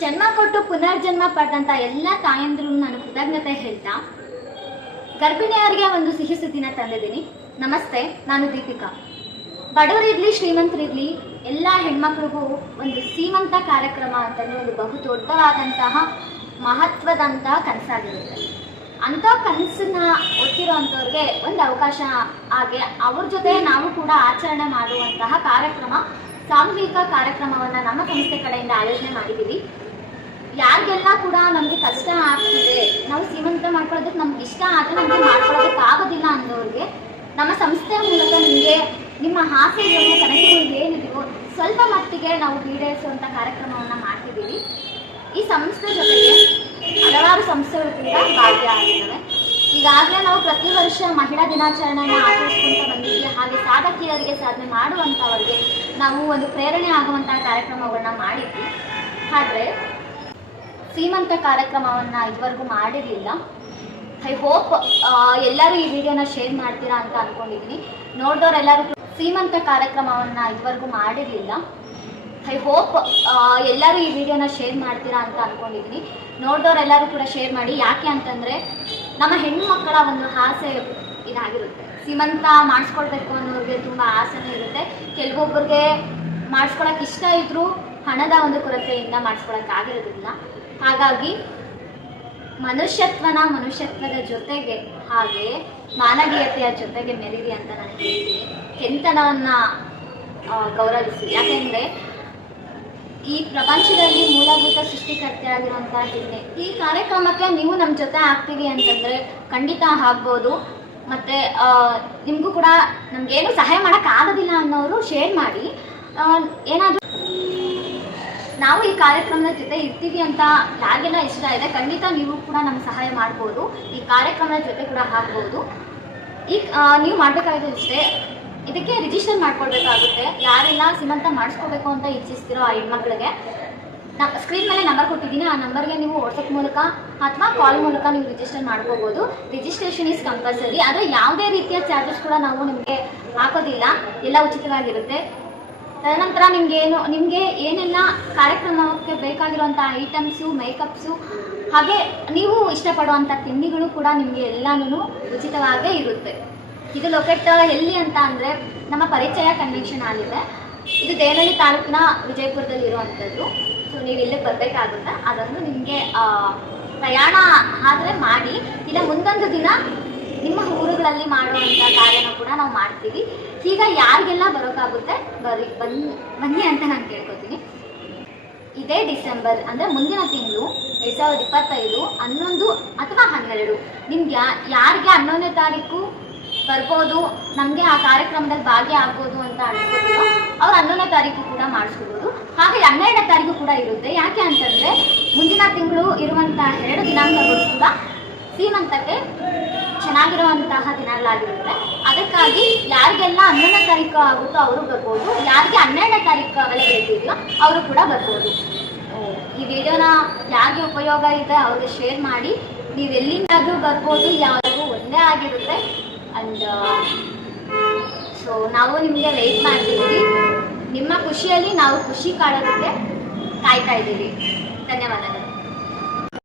ಜನ್ಮ ಕೊಟ್ಟು ಪುನರ್ಜನ್ಮ ಪಡೆದಂತ ಎಲ್ಲ ತಾಯಂದ್ರು ನಾನು ಕೃತಜ್ಞತೆ ಹೇಳ್ತಾ, ಗರ್ಭಿಣಿಯರಿಗೆ ಒಂದು ಸಿಹಿ ಸುದ್ದಿನ ತಂದಿದ್ದೀನಿ. ನಮಸ್ತೆ, ನಾನು ದೀಪಿಕಾ. ಬಡವರಿರ್ಲಿ ಶ್ರೀಮಂತರಿರ್ಲಿ ಎಲ್ಲ ಹೆಣ್ಮಕ್ಳಿಗೂ ಒಂದು ಸೀಮಂತ ಕಾರ್ಯಕ್ರಮ ಅಂತಂದ್ರೆ ಒಂದು ಬಹು ದೊಡ್ಡವಾದಂತಹ ಮಹತ್ವದಂತಹ ಕನಸಾಗಿರುತ್ತೆ. ಅಂತ ಕನಸನ್ನ ಒತ್ತಿರೋ ಅಂಥವ್ರಿಗೆ ಒಂದು ಅವಕಾಶ ಹಾಗೆ ಅವ್ರ ಜೊತೆ ನಾವು ಕೂಡ ಆಚರಣೆ ಮಾಡುವಂತಹ ಕಾರ್ಯಕ್ರಮ, ಸಾಮೂಹಿಕ ಕಾರ್ಯಕ್ರಮವನ್ನು ನಮ್ಮ ಸಂಸ್ಥೆ ಕಡೆಯಿಂದ ಆಯೋಜನೆ ಮಾಡಿದ್ದೀವಿ. ಯಾರಿಗೆಲ್ಲ ಕೂಡ ನಮಗೆ ಕಷ್ಟ ಆಗ್ತಿದೆ, ನಾವು ಸೀಮಂತ ಮಾಡ್ಕೊಳ್ಳೋದಕ್ಕೆ ನಮ್ಗೆ ಇಷ್ಟ ಆದರೆ ನಮಗೆ ಮಾಡ್ಕೊಳ್ಳೋದಕ್ಕೆ ಆಗೋದಿಲ್ಲ ಅನ್ನೋರಿಗೆ ನಮ್ಮ ಸಂಸ್ಥೆ ಮೂಲಕ ನಿಮಗೆ, ನಿಮ್ಮ ಆಸೆಗಳು ಕನಸುಗಳು ಏನಿದೆಯೋ ಸ್ವಲ್ಪ ಮಟ್ಟಿಗೆ ನಾವು ಈಡೇರಿಸುವಂಥ ಕಾರ್ಯಕ್ರಮವನ್ನು ಮಾಡ್ತಿದ್ದೀವಿ. ಈ ಸಂಸ್ಥೆ ಜೊತೆಗೆ ಹಲವಾರು ಸಂಸ್ಥೆಗಳು ಕೂಡ ಭಾಗಿಯಾಗಿದ್ದಾವೆ. ಈಗಾಗಲೇ ನಾವು ಪ್ರತಿ ವರ್ಷ ಮಹಿಳಾ ದಿನಾಚರಣೆಯನ್ನು ಆಚರಿಸ್ಕೊಂತ ಬಂದಿದ್ದೀವಿ. ಹಾಗೆ ಸಾಧಕಿಯರಿಗೆ ಸಾಧನೆ ಮಾಡುವಂತವರಿಗೆ ನಾವು ಒಂದು ಪ್ರೇರಣೆ ಆಗುವಂತಹ ಕಾರ್ಯಕ್ರಮಗಳನ್ನ ಮಾಡಿದ್ವಿ. ಆದರೆ ಸೀಮಂತ ಕಾರ್ಯಕ್ರಮವನ್ನ ಇದುವರೆಗೂ ಮಾಡಿರಲಿಲ್ಲ. ಐ ಹೋಪ್ ಎಲ್ಲರೂ ಈ ವಿಡಿಯೋನ ಶೇರ್ ಮಾಡ್ತೀರಾ ಅಂತ ಅಂದ್ಕೊಂಡಿದ್ದೀನಿ ನೋಡಿದವರೆಲ್ಲರೂ ಸೀಮಂತ ಕಾರ್ಯಕ್ರಮವನ್ನ ಇದುವರೆಗೂ ಮಾಡಿರಲಿಲ್ಲ. ಐ ಹೋಪ್ ಎಲ್ಲರೂ ಈ ವಿಡಿಯೋನ ಶೇರ್ ಮಾಡ್ತೀರಾ ಅಂತ ಅಂದ್ಕೊಂಡಿದ್ದೀನಿ ನೋಡಿದವರೆಲ್ಲರೂ ಕೂಡ ಶೇರ್ ಮಾಡಿ. ಯಾಕೆ ಅಂತಂದರೆ, ನಮ್ಮ ಹೆಣ್ಣು ಮಕ್ಕಳ ಒಂದು ಆಸೆ ಇದಾಗಿರುತ್ತೆ. ಸೀಮಂತ ಮಾಡಿಸ್ಕೊಳ್ಬೇಕು ಅನ್ನೋರಿಗೆ ತುಂಬ ಆಸೆನೇ ಇರುತ್ತೆ. ಕೆಲವೊಬ್ಬರಿಗೆ ಮಾಡಿಸ್ಕೊಳಕ್ಕೆ ಇಷ್ಟ ಇದ್ದರೂ ಹಣದ ಒಂದು ಕೊರತೆಯಿಂದ ಮಾಡಿಸ್ಕೊಳಕ್ಕೆ ಆಗಿರೋದಿಲ್ಲ ಹಾಗಾಗಿ ಮನುಷ್ಯತ್ವನ ಮನುಷ್ಯತ್ವದ ಜೊತೆಗೆ ಹಾಗೆ ಮಾನವೀಯತೆಯ ಜೊತೆಗೆ ಮೆರೀರಿ ಅಂತ ನಾನು ಹೇಳ್ತೀನಿ. ಕೆಂತನವನ್ನ ಗೌರವಿಸಿ. ಯಾಕೆಂದ್ರೆ ಈ ಪ್ರಪಂಚದಲ್ಲಿ ಮೂಲಭೂತ ಸೃಷ್ಟಿಕರ್ತೆಯಾಗಿರುವಂಥ ಹೆಣ್ಣೆ ಈ ಕಾರ್ಯಕ್ರಮಕ್ಕೆ ನೀವು ನಮ್ಮ ಜೊತೆ ಆಗ್ತೀವಿ ಅಂತಂದ್ರೆ ಖಂಡಿತ ಆಗ್ಬೋದು. ಮತ್ತೆ ನಿಮಗೂ ಕೂಡ ನಮ್ಗೇನು ಸಹಾಯ ಮಾಡಕ್ ಆಗೋದಿಲ್ಲ ಅನ್ನೋರು ಶೇರ್ ಮಾಡಿ. ಏನಾದ್ರೂ ನಾವು ಈ ಕಾರ್ಯಕ್ರಮದ ಜೊತೆ ಇರ್ತೀವಿ ಅಂತ ಯಾರಿಗೆಲ್ಲ ಇಷ್ಟ ಇದೆ, ಖಂಡಿತ ನೀವು ಕೂಡ ನಮ್ಗೆ ಸಹಾಯ ಮಾಡ್ಬೋದು. ಈ ಕಾರ್ಯಕ್ರಮದ ಜೊತೆ ಕೂಡ ಹಾಕ್ಬೋದು ಈಗ ನೀವು ಮಾಡಬೇಕಾಗಿದ್ದು ಇಷ್ಟೇ. ಇದಕ್ಕೆ ರಿಜಿಸ್ಟರ್ ಮಾಡ್ಕೊಳ್ಬೇಕಾಗುತ್ತೆ ಯಾರೆಲ್ಲ ಸೀಮಂತ ಮಾಡಿಸ್ಕೋಬೇಕು ಅಂತ ಇಚ್ಛಿಸ್ತಿರೋ ಆ ಹೆಣ್ಮಕ್ಳಿಗೆ ನಮ್ಮ ಸ್ಕ್ರೀನ್ ಮೇಲೆ ನಂಬರ್ ಕೊಟ್ಟಿದ್ದೀನಿ. ಆ ನಂಬರ್ಗೆ ನೀವು ವಾಟ್ಸಪ್ ಮೂಲಕ ಅಥವಾ ಕಾಲ್ ಮೂಲಕ ನೀವು ರಿಜಿಸ್ಟರ್ ಮಾಡ್ಕೋಬೋದು. ರಿಜಿಸ್ಟ್ರೇಷನ್ ಈಸ್ ಕಂಪಲ್ಸರಿ ಆದರೆ ಯಾವುದೇ ರೀತಿಯ ಚಾರ್ಜಸ್ ಕೂಡ ನಾವು ನಿಮಗೆ ಹಾಕೋದಿಲ್ಲ. ಎಲ್ಲ ಉಚಿತವಾಗಿರುತ್ತೆ. ತದನಂತರ ನಿಮ್ಗೆ ಏನು, ನಿಮಗೆ ಏನೆಲ್ಲ ಕಾರ್ಯಕ್ರಮಕ್ಕೆ ಬೇಕಾಗಿರುವಂಥ ಐಟಮ್ಸು ಮೇಕಪ್ಸು ಹಾಗೆ ನೀವು ಇಷ್ಟಪಡುವಂಥ ತಿಂಡಿಗಳು ಕೂಡ ನಿಮಗೆ ಎಲ್ಲಾನು ಉಚಿತವಾಗೇ ಇರುತ್ತೆ. ಇದು ಲೊಕೆಟ್ ಎಲ್ಲಿ ಅಂತ ಅಂದರೆ ನಮ್ಮ ಪರಿಚಯ ಕನ್ವೆನ್ಷನ್ ಆಗಿದೆ. ಇದು ದೇವನಹಳ್ಳಿ ತಾಲೂಕಿನ ವಿಜಯಪುರದಲ್ಲಿ ಇರುವಂಥದ್ದು ಸೊ ನೀವು ಇಲ್ಲಿಗೆ ಬರಬೇಕಾಗುತ್ತೆ. ಅದೊಂದು ನಿಮಗೆ ಪ್ರಯಾಣ ಆದರೆ ಮಾಡಿ. ಇಲ್ಲ ಮುಂದೊಂದು ದಿನ ಮಾಡುವಂತ ಮಾಡುವಂಥ ಕಾರ್ಯನ ಕೂಡ ನಾವು ಮಾಡ್ತೀವಿ. ಈಗ ಯಾರಿಗೆಲ್ಲ ಬರೋಕ್ಕಾಗುತ್ತೆ ಬರಿ ಬನ್ನಿ ಬನ್ನಿ ಅಂತ ನಾನು ಕೇಳ್ಕೊತೀನಿ. ಇದೇ ಡಿಸೆಂಬರ್ ಅಂದರೆ ಮುಂದಿನ ತಿಂಗಳು, ಎರಡು ಸಾವಿರದ ಇಪ್ಪತ್ತೈದು, ಹನ್ನೊಂದು ಅಥವಾ ಹನ್ನೆರಡು. ನಿಮ್ಗೆ ಯಾ, ಯಾರಿಗೆ ಹನ್ನೊಂದನೇ ತಾರೀಕು ಬರ್ಬೋದು, ನಮಗೆ ಆ ಕಾರ್ಯಕ್ರಮದಲ್ಲಿ ಭಾಗಿಯಾಗ್ಬೋದು ಅಂತ ಅನ್ಕೋತೀವೋ ಅವ್ರು ಹನ್ನೊಂದನೇ ತಾರೀಕು ಕೂಡ ಮಾಡಿಸ್ಕೋಬೋದು. ಹಾಗೆ ಹನ್ನೆರಡನೇ ತಾರೀಕು ಕೂಡ ಇರುತ್ತೆ. ಯಾಕೆ ಅಂತಂದರೆ ಮುಂದಿನ ತಿಂಗಳು ಇರುವಂಥ ಎರಡು ದಿನಾಂಕಗಳು ಕೂಡ ಚೆನ್ನಾಗಿರುವಂತಹ ದಿನಗಳಾಗಿರುತ್ತೆ. ಅದಕ್ಕಾಗಿ ಯಾರಿಗೆಲ್ಲ ಹನ್ನೊಂದನೇ ತಾರೀಕು ಆಗುತ್ತೋ ಅವರು ಬರ್ಬೋದು. ಯಾರಿಗೆ ಹನ್ನೆರಡನೇ ತಾರೀಕು ಅವೈಲೇಬಿಲಿಟಿ ಇದೆಯೋ ಅವರು ಕೂಡ ಬರ್ಬೋದು. ಈ ವಿಡಿಯೋನ ಯಾರಿಗೆ ಉಪಯೋಗ ಇದೆ ಅವ್ರಿಗೆ ಶೇರ್ ಮಾಡಿ. ನೀವು ಎಲ್ಲಿಂದಾದ್ರೂ ಬರ್ಬೋದು ಯಾರಿಗೂ ಒಂದೇ ಆಗಿರುತ್ತೆ. ಅಂಡ್ ಸೊ ನಾವು ನಿಮಗೆ ವೆಯ್ಟ್ ಮಾಡ್ತಿದ್ದೀವಿ. ನಿಮ್ಮ ಖುಷಿಯಲ್ಲಿ ನಾವು ಖುಷಿ ಕಾಡೋದಕ್ಕೆ ಕಾಯ್ತಾ ಇದ್ದೀವಿ. ಧನ್ಯವಾದಗಳು.